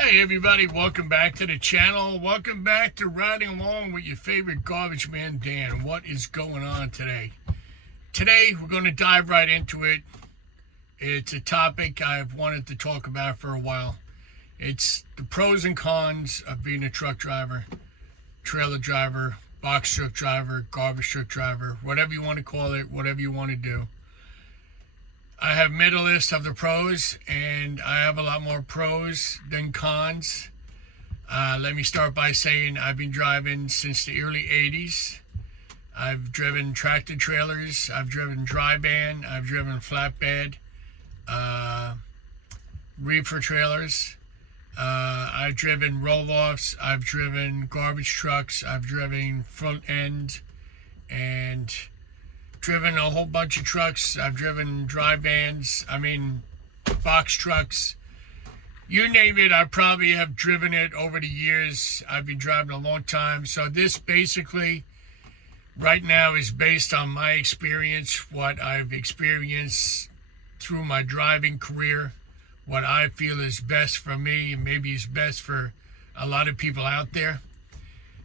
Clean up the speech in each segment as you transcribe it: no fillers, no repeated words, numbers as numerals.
Hey everybody, welcome back to the channel. Welcome back to Riding Along with your favorite garbage man, Dan. What is going on today? Today we're going to dive right into it. It's a topic I've wanted to talk about for a while. It's the pros and cons of being a truck driver, trailer driver, box truck driver, garbage truck driver, whatever you want to call it, whatever you want to do. I have made a list of the pros, and I have a lot more pros than cons. Let me start by saying I've been driving since the early 80s. I've driven tractor trailers, I've driven dry van, I've driven flatbed, reefer trailers, I've driven roll-offs, I've driven garbage trucks, I've driven front end, and driven a whole bunch of trucks. I've driven dry vans, box trucks. You name it, I probably have driven it over the years. I've been driving a long time. So this basically, right now, is based on my experience, what I've experienced through my driving career, what I feel is best for me, and maybe is best for a lot of people out there.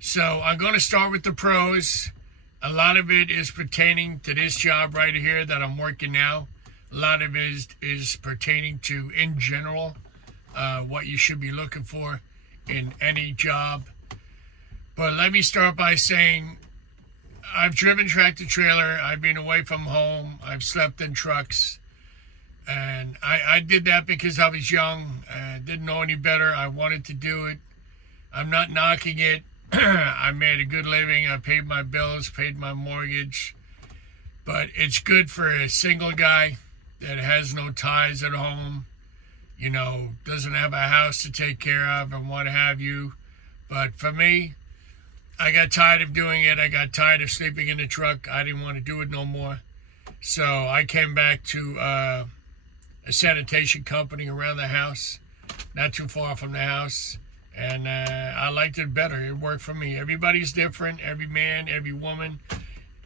So I'm going to start with the pros. A lot of it is pertaining to this job right here that I'm working now. A lot of it is pertaining to, in general, what you should be looking for in any job. But let me start by saying I've driven tractor trailer. I've been away from home. I've slept in trucks. And I did that because I was young. I didn't know any better. I wanted to do it. I'm not knocking it. I made a good living. I paid my bills, paid my mortgage. But it's good for a single guy that has no ties at home, doesn't have a house to take care of and what have you. But for me, I got tired of doing it. I got tired of sleeping in the truck. I didn't want to do it no more. So I came back to a sanitation company around the house, not too far from the house. And I liked it better. It worked for me. Everybody's different. Every man, every woman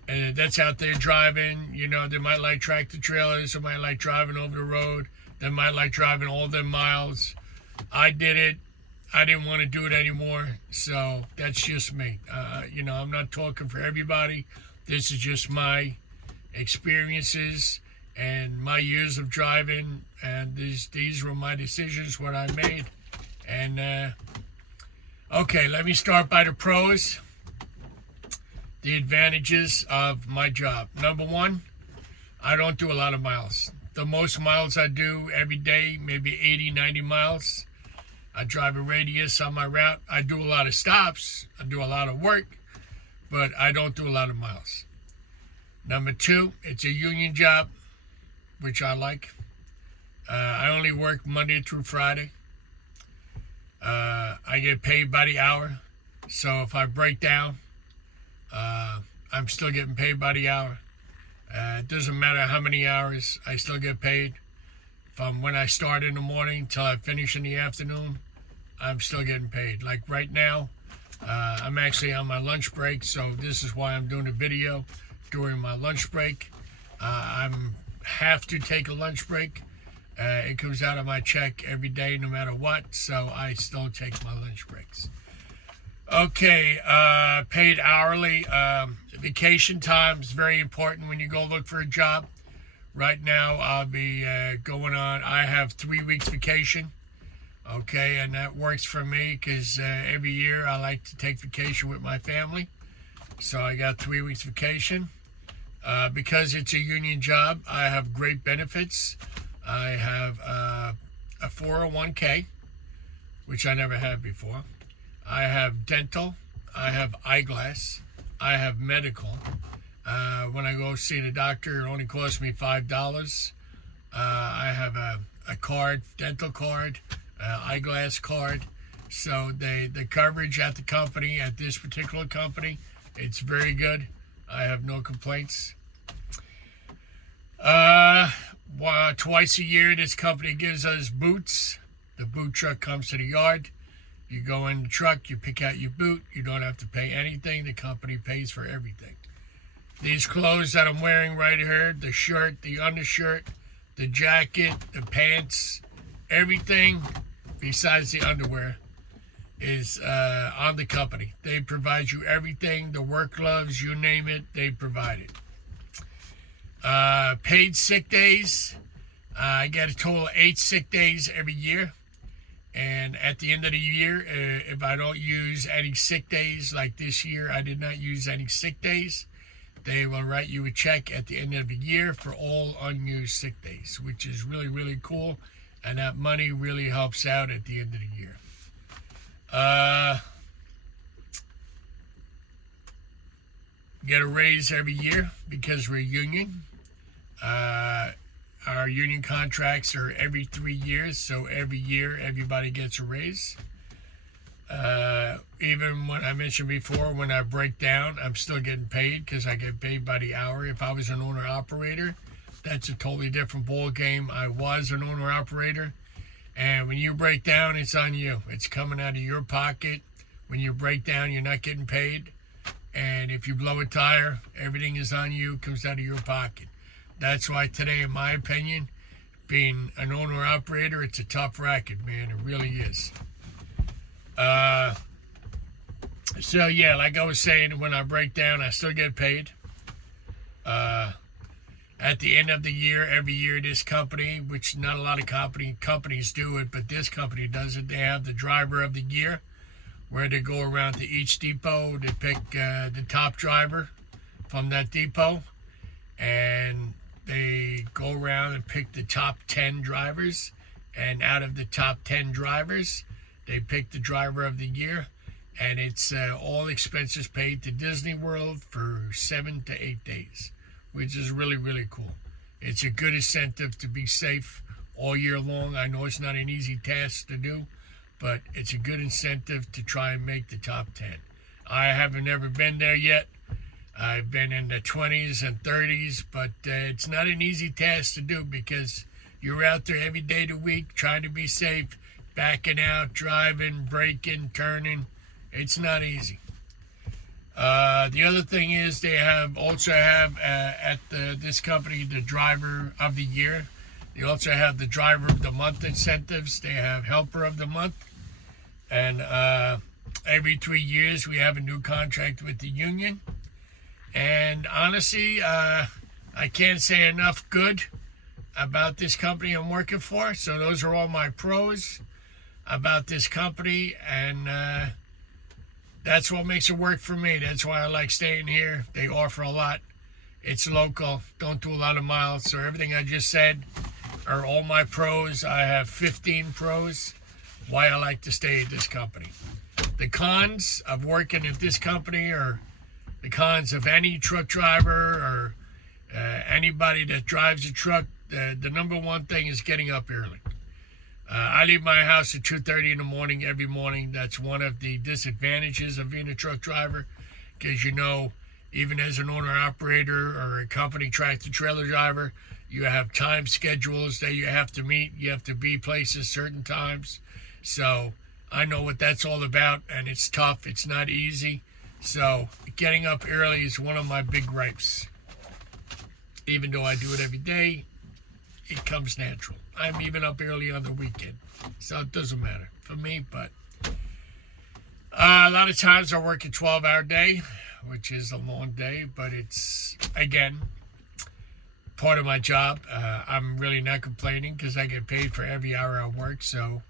that's out there driving. They might like tractor trailers. They might like driving over the road. They might like driving all them miles. I did it. I didn't want to do it anymore. So that's just me. I'm not talking for everybody. This is just my experiences and my years of driving. And these were my decisions, what I made. And, okay, let me start by the pros. The advantages of my job. Number one, I don't do a lot of miles. The most miles I do every day, maybe 80, 90 miles. I drive a radius on my route. I do a lot of stops. I do a lot of work, but I don't do a lot of miles. Number two, it's a union job, which I like. I only work Monday through Friday. I get paid by the hour. So if I break down, I'm still getting paid by the hour. It doesn't matter how many hours, I still get paid. From when I start in the morning till I finish in the afternoon, I'm still getting paid. Like right now, I'm actually on my lunch break, so this is why I'm doing a video during my lunch break. I have to take a lunch break. It comes out of my check every day, no matter what, so I still take my lunch breaks. Okay, paid hourly. Vacation time is very important when you go look for a job. Right now, I'll be going on, I have 3 weeks vacation. Okay, and that works for me because every year I like to take vacation with my family. So I got 3 weeks vacation. Because it's a union job, I have great benefits. I have a 401k, which I never had before. I have dental. I have eyeglass. I have medical. When I go see the doctor, it only costs me $5. I have a card, dental card, eyeglass card. So the coverage at the company, at this particular company, it's very good. I have no complaints. Twice a year, this company gives us boots. The boot truck comes to the yard. You go in the truck, you pick out your boot. You don't have to pay anything. The company pays for everything. These clothes that I'm wearing right here, the shirt, the undershirt, the jacket, the pants, everything besides the underwear, is on the company. They provide you everything, the work gloves, you name it, they provide it. Paid sick days. I get a total of 8 sick days every year. And at the end of the year, if I don't use any sick days, like this year, I did not use any sick days, they will write you a check at the end of the year for all unused sick days, which is really, really cool. And that money really helps out at the end of the year. Get a raise every year because we're union. Our union contracts are every 3 years, so every year everybody gets a raise. Even when I mentioned before, when I break down, I'm still getting paid because I get paid by the hour. If I was an owner-operator, that's a totally different ball game. I was an owner-operator, and when you break down, it's on you. It's coming out of your pocket. When you break down, you're not getting paid. And if you blow a tire, everything is on you, comes out of your pocket. That's why today, in my opinion, being an owner-operator, it's a tough racket, man. It really is. So, yeah, like I was saying, when I break down, I still get paid. At the end of the year, every year, this company, which not a lot of companies do it, but this company does it, they have the driver of the year, where they go around to each depot to pick the top driver from that depot, and they go around and pick the top 10 drivers, and out of the top 10 drivers, they pick the driver of the year, and it's all expenses paid to Disney World for 7 to 8 days, which is really, really cool. It's a good incentive to be safe all year long. I know it's not an easy task to do, but it's a good incentive to try and make the top 10. I haven't ever been there yet. I've been in the 20s and 30s, but it's not an easy task to do because you're out there every day of the week trying to be safe, backing out, driving, braking, turning. It's not easy. The other thing is they also have at this company the driver of the year. They also have the driver of the month incentives. They have helper of the month. And every 3 years we have a new contract with the union. And honestly, I can't say enough good about this company I'm working for. So those are all my pros about this company. And that's what makes it work for me. That's why I like staying here. They offer a lot. It's local. Don't do a lot of miles. So everything I just said are all my pros. I have 15 pros why I like to stay at this company. The cons of working at this company are the cons of any truck driver or anybody that drives a truck. The number one thing is getting up early. I leave my house at 2:30 in the morning every morning. That's one of the disadvantages of being a truck driver because, even as an owner-operator or a company tractor-trailer driver, you have time schedules that you have to meet. You have to be places certain times. So I know what that's all about, and it's tough. It's not easy. So getting up early is one of my big gripes. Even though I do it every day, it comes natural. I'm even up early on the weekend, so it doesn't matter for me. But a lot of times I work a 12-hour day, which is a long day, but it's, again, part of my job. I'm really not complaining because I get paid for every hour I work, so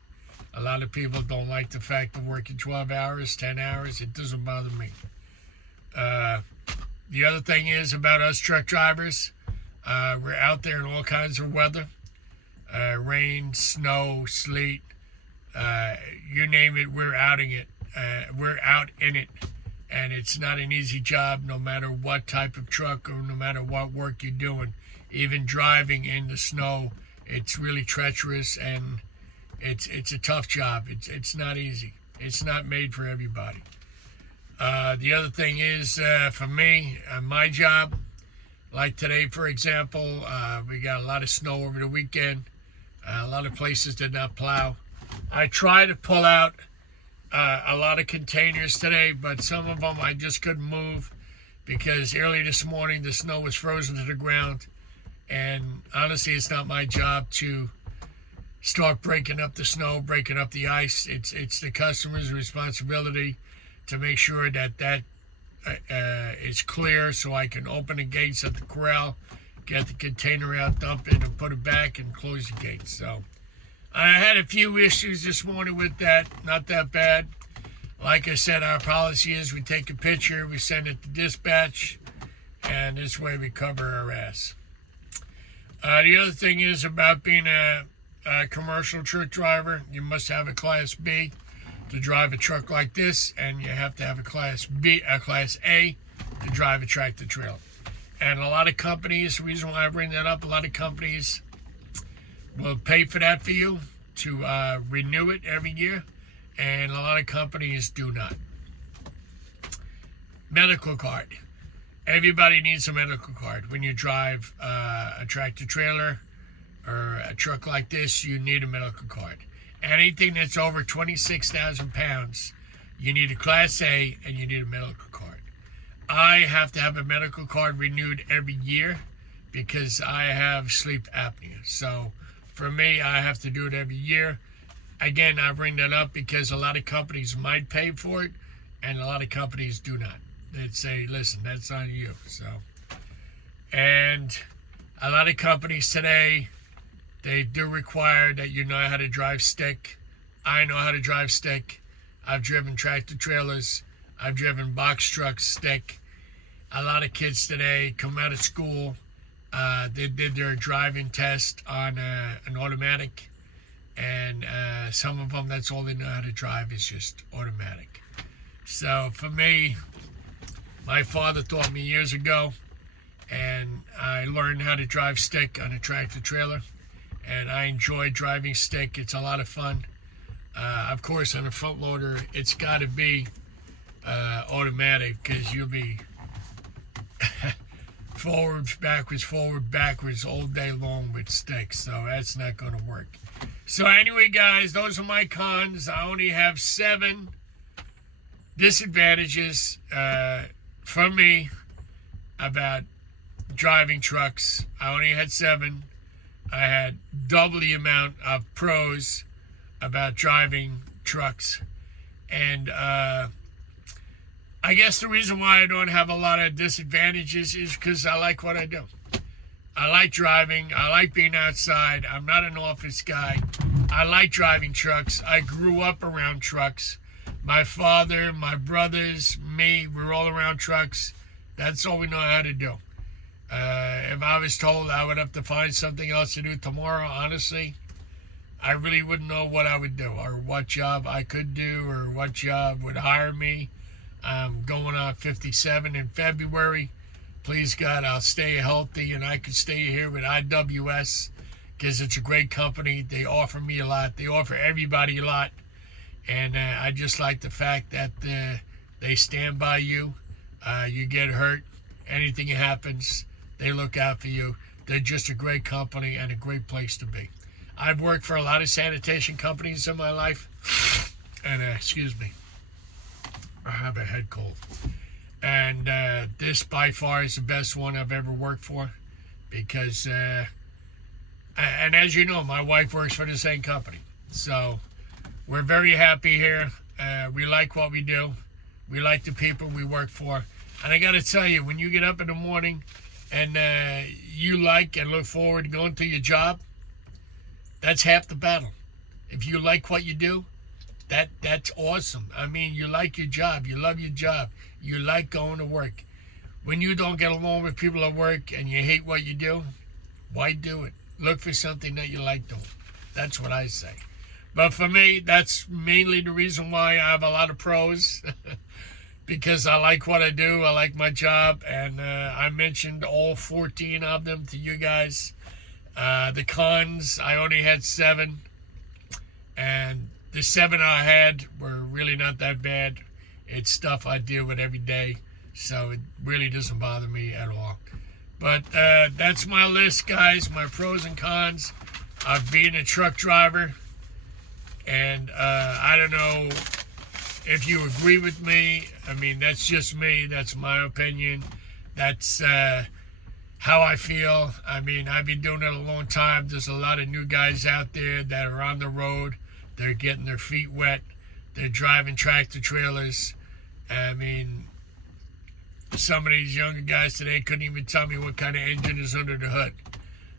a lot of people don't like the fact of working 12 hours, 10 hours. It doesn't bother me. The other thing is about us truck drivers, we're out there in all kinds of weather. Rain, snow, sleet, you name it, we're out in it. We're out in it. And it's not an easy job no matter what type of truck or no matter what work you're doing. Even driving in the snow, it's really treacherous and it's a tough job. It's not easy. It's not made for everybody. The other thing is, for me, my job, like today, for example, we got a lot of snow over the weekend. A lot of places did not plow. I tried to pull out a lot of containers today, but some of them I just couldn't move because early this morning the snow was frozen to the ground. And honestly, it's not my job to start breaking up the snow, breaking up the ice. It's the customer's responsibility to make sure that is clear, so I can open the gates at the corral, get the container out, dump it, and put it back, and close the gates. So I had a few issues this morning with that. Not that bad. Like I said, our policy is we take a picture, we send it to dispatch, and this way we cover our ass. The other thing is about being a commercial truck driver. You must have a Class B to drive a truck like this, and you have to have a Class A to drive a tractor trailer. And a lot of companies, the reason why I bring that up, a lot of companies will pay for that for you to renew it every year, and a lot of companies do not. Medical card. Everybody needs a medical card. When you drive a tractor trailer or a truck like this, you need a medical card. Anything that's over 26,000 pounds, you need a Class A and you need a medical card. I have to have a medical card renewed every year because I have sleep apnea. So for me, I have to do it every year. Again, I bring that up because a lot of companies might pay for it and a lot of companies do not. They'd say, listen, that's on you. So, and a lot of companies today, they do require that you know how to drive stick. I know how to drive stick. I've driven tractor trailers. I've driven box trucks stick. A lot of kids today come out of school. They did their driving test on an automatic. And some of them, that's all they know how to drive is just automatic. So for me, my father taught me years ago, and I learned how to drive stick on a tractor trailer, and I enjoy driving stick. It's a lot of fun. Of course, on a front loader, it's got to be automatic because you'll be forward, backwards all day long with stick, so that's not going to work. So anyway, guys, those are my cons. I only have 7 disadvantages from me about driving trucks. I only had 7. I had double the amount of pros about driving trucks. And I guess the reason why I don't have a lot of disadvantages is because I like what I do. I like driving. I like being outside. I'm not an office guy. I like driving trucks. I grew up around trucks. My father, my brothers, me, we're all around trucks. That's all we know how to do. If I was told I would have to find something else to do tomorrow, honestly, I really wouldn't know what I would do or what job I could do or what job would hire me. I'm going on 57 in February. Please God, I'll stay healthy and I could stay here with IWS because it's a great company. They offer me a lot. They offer everybody a lot. And I just like the fact that they stand by you. You get hurt, anything happens, they look out for you. They're just a great company and a great place to be. I've worked for a lot of sanitation companies in my life. And, excuse me, I have a head cold. And this by far is the best one I've ever worked for because, and as you know, my wife works for the same company. So we're very happy here. We like what we do. We like the people we work for. And I got to tell you, when you get up in the morning and you like and look forward to going to your job, that's half the battle. If you like what you do, that's awesome. I mean, you like your job. You love your job. You like going to work. When you don't get along with people at work and you hate what you do, why do it? Look for something that you like doing. That's what I say. But for me, that's mainly the reason why I have a lot of pros. Because I like what I do. I like my job. And I mentioned all 14 of them to you guys. The cons, I only had 7. And the 7 I had were really not that bad. It's stuff I deal with every day. So it really doesn't bother me at all. But that's my list, guys. My pros and cons of being a truck driver. And I don't know if you agree with me. I mean, that's just me. That's my opinion. That's how I feel. I mean, I've been doing it a long time. There's a lot of new guys out there that are on the road. They're getting their feet wet. They're driving tractor trailers. I mean, some of these younger guys today couldn't even tell me what kind of engine is under the hood.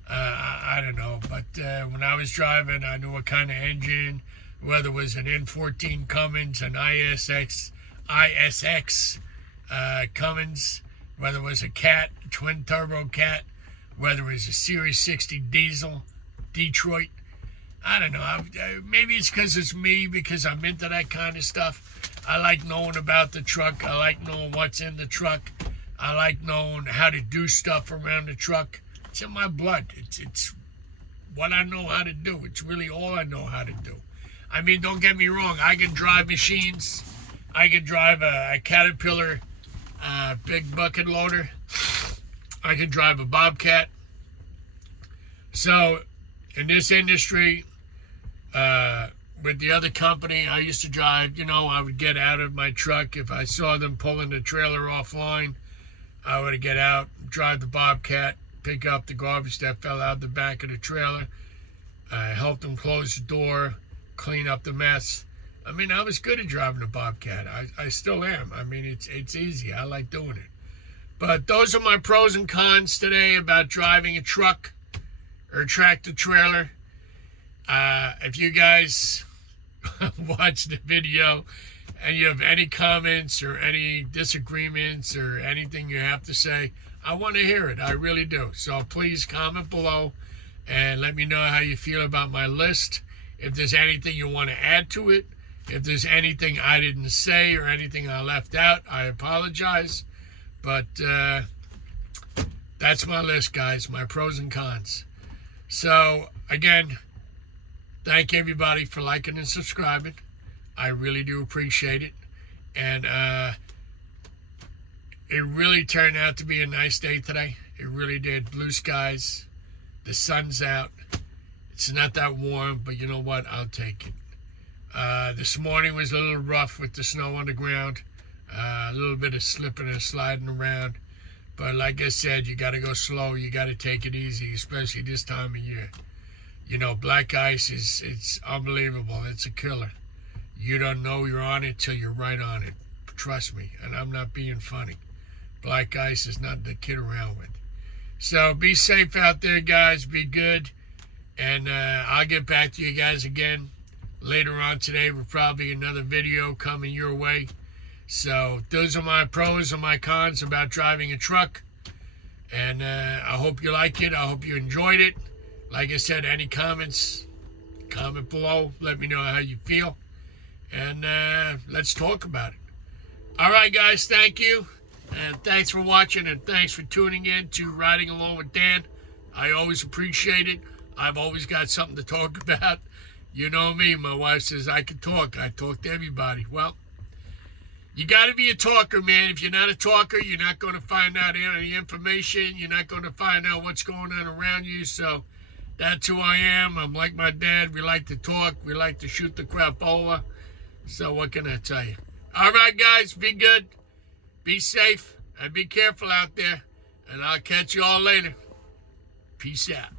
I don't know, but when I was driving, I knew what kind of engine, whether it was an N14 Cummins, an ISX Cummins, whether it was a Cat, twin turbo Cat, whether it was a Series 60 diesel, Detroit. I don't know. Maybe it's because it's me, because I'm into that kind of stuff. I like knowing about the truck. I like knowing what's in the truck. I like knowing how to do stuff around the truck. It's in my blood. It's what I know how to do. It's really all I know how to do. I mean, don't get me wrong. I can drive machines. I can drive a Caterpillar big bucket loader. I can drive a Bobcat. So, in this industry, with the other company I used to drive, I would get out of my truck. If I saw them pulling the trailer offline, I would get out, drive the Bobcat, pick up the garbage that fell out the back of the trailer, help them close the door, clean up the mess. I mean, I was good at driving a Bobcat. I still am. I mean, it's easy. I like doing it. But those are my pros and cons today about driving a truck or a tractor trailer. If you guys watch the video and you have any comments or any disagreements or anything you have to say, I want to hear it. I really do. So please comment below and let me know how you feel about my list. If there's anything you want to add to it, if there's anything I didn't say or anything I left out, I apologize. But that's my list, guys, my pros and cons. So, again, thank everybody for liking and subscribing. I really do appreciate it. And it really turned out to be a nice day today. It really did. Blue skies. The sun's out. It's not that warm, but you know what? I'll take it. This morning was a little rough with the snow on the ground. A little bit of slipping and sliding around. But like I said, you got to go slow. You got to take it easy, especially this time of year. Black ice it's unbelievable. It's a killer. You don't know you're on it till you're right on it. Trust me, and I'm not being funny. Black ice is not to kid around with. So be safe out there, guys. Be good. And I'll get back to you guys again later on today. With probably another video coming your way. So those are my pros and my cons about driving a truck. And I hope you like it. I hope you enjoyed it. Like I said, any comments, comment below. Let me know how you feel. And let's talk about it. All right, guys, thank you. And thanks for watching, and thanks for tuning in to Riding Along with Dan. I always appreciate it. I've always got something to talk about. You know me, my wife says I can talk. I talk to everybody. Well, you got to be a talker, man. If you're not a talker, you're not going to find out any information. You're not going to find out what's going on around you. So that's who I am. I'm like my dad. We like to talk. We like to shoot the crap over. So what can I tell you? All right, guys, be good. Be safe and be careful out there. And I'll catch you all later. Peace out.